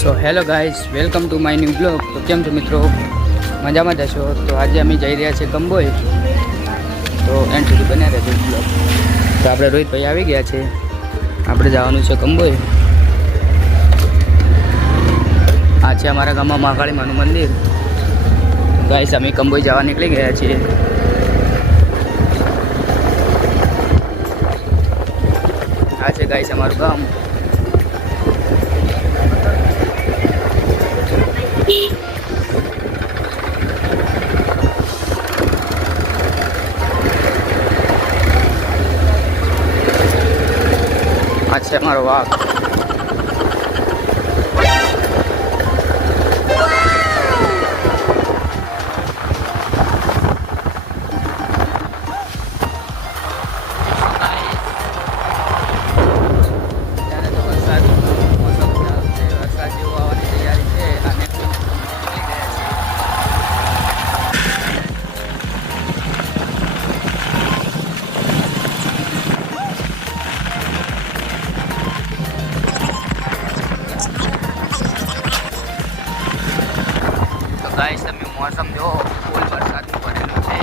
So hello guys, welcome to my new blog. તો કેમ છો મિત્રો, મજામાં જશો? તો આજે અમે જઈ રહ્યા છીએ કંબોઈ, તો એન્ડ સુધી બન્યા રહેજો બ્લોગ. તો આપણે રોહિતભાઈ આવી ગયા છે, આપણે જવાનું છે કંબોઈ. આ છે અમારા ગામમાં મહાકાળી માનું મંદિર. ગાઈઝ અમે કંબોઈ જવા નીકળી ગયા છીએ. આ છે ગાઈઝ અમારું ગામ. આ છે અમારો વાઘ. ગાઈસ તમે મોસમ જો ફૂલ વરસાદનું પડેલું છે.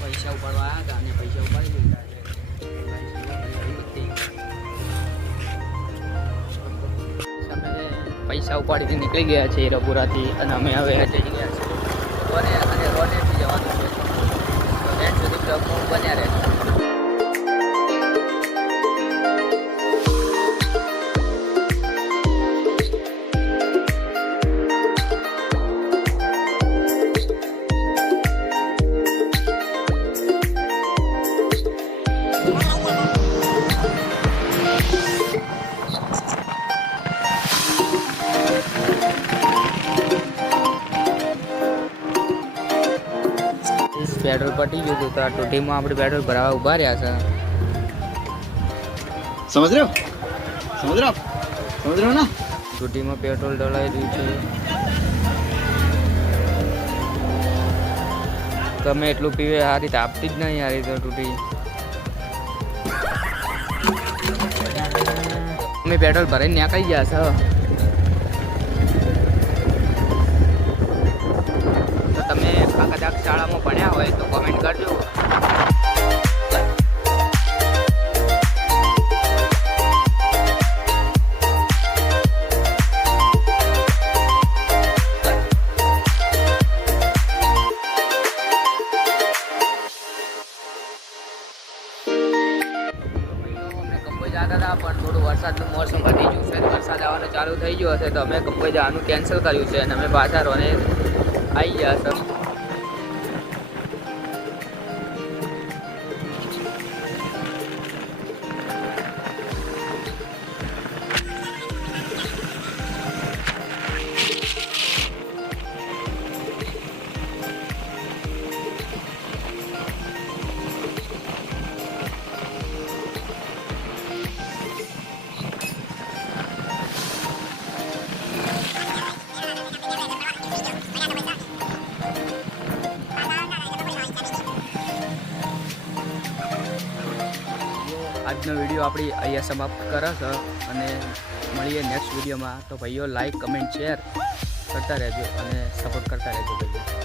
પૈસા ઉપાડવા આવ્યા હતા અને પૈસા ઉપાડી દીધા છે. પૈસા ઉપાડીથી નીકળી ગયા છે રપુરાથી, અને અમે હવે જઈ ગયા છીએ અને રોનેથી જવાનું છે. તો એન્ડ સુધી બ્લોગમાં બન્યા રહેશે. પેટ્રોલ પટી ગયું હતું, તો આ ટોટીમાં આપણે પેટ્રોલ ભરાવા ઉભા રહ્યા છે. સમજ રહ્યો ના? ટોટીમાં પેટ્રોલ ડલાવી રહ્યું છે. તમે એટલું પીવે આ રીતે આપતી જ નહીં આ રીતે ટૂટી. અમે પેટ્રોલ ભરાઈને નીકળી ગયા છે. તો તમે આ કદાચ શાળામાં ભણ્યા હોય તો કોમેન્ટ કરજો. જતા હતા પણ થોડું વરસાદનું મોસમ વધી ગયું છે, વરસાદ આવવાનું ચાલુ થઈ ગયો હશે, તો અમે કંબોઈ જવાનું કેન્સલ કર્યું છે અને અમે પાછા રોને આવી ગયા છે. આજનો વિડીયો આપણી અહીંયા સમાપ્ત કરે છે અને મળીએ નેક્સ્ટ વિડીયોમાં. તો ભાઈઓ લાઈક કમેન્ટ શેર કરતા રહેજો અને સપોર્ટ કરતા રહેજો ભાઈઓ.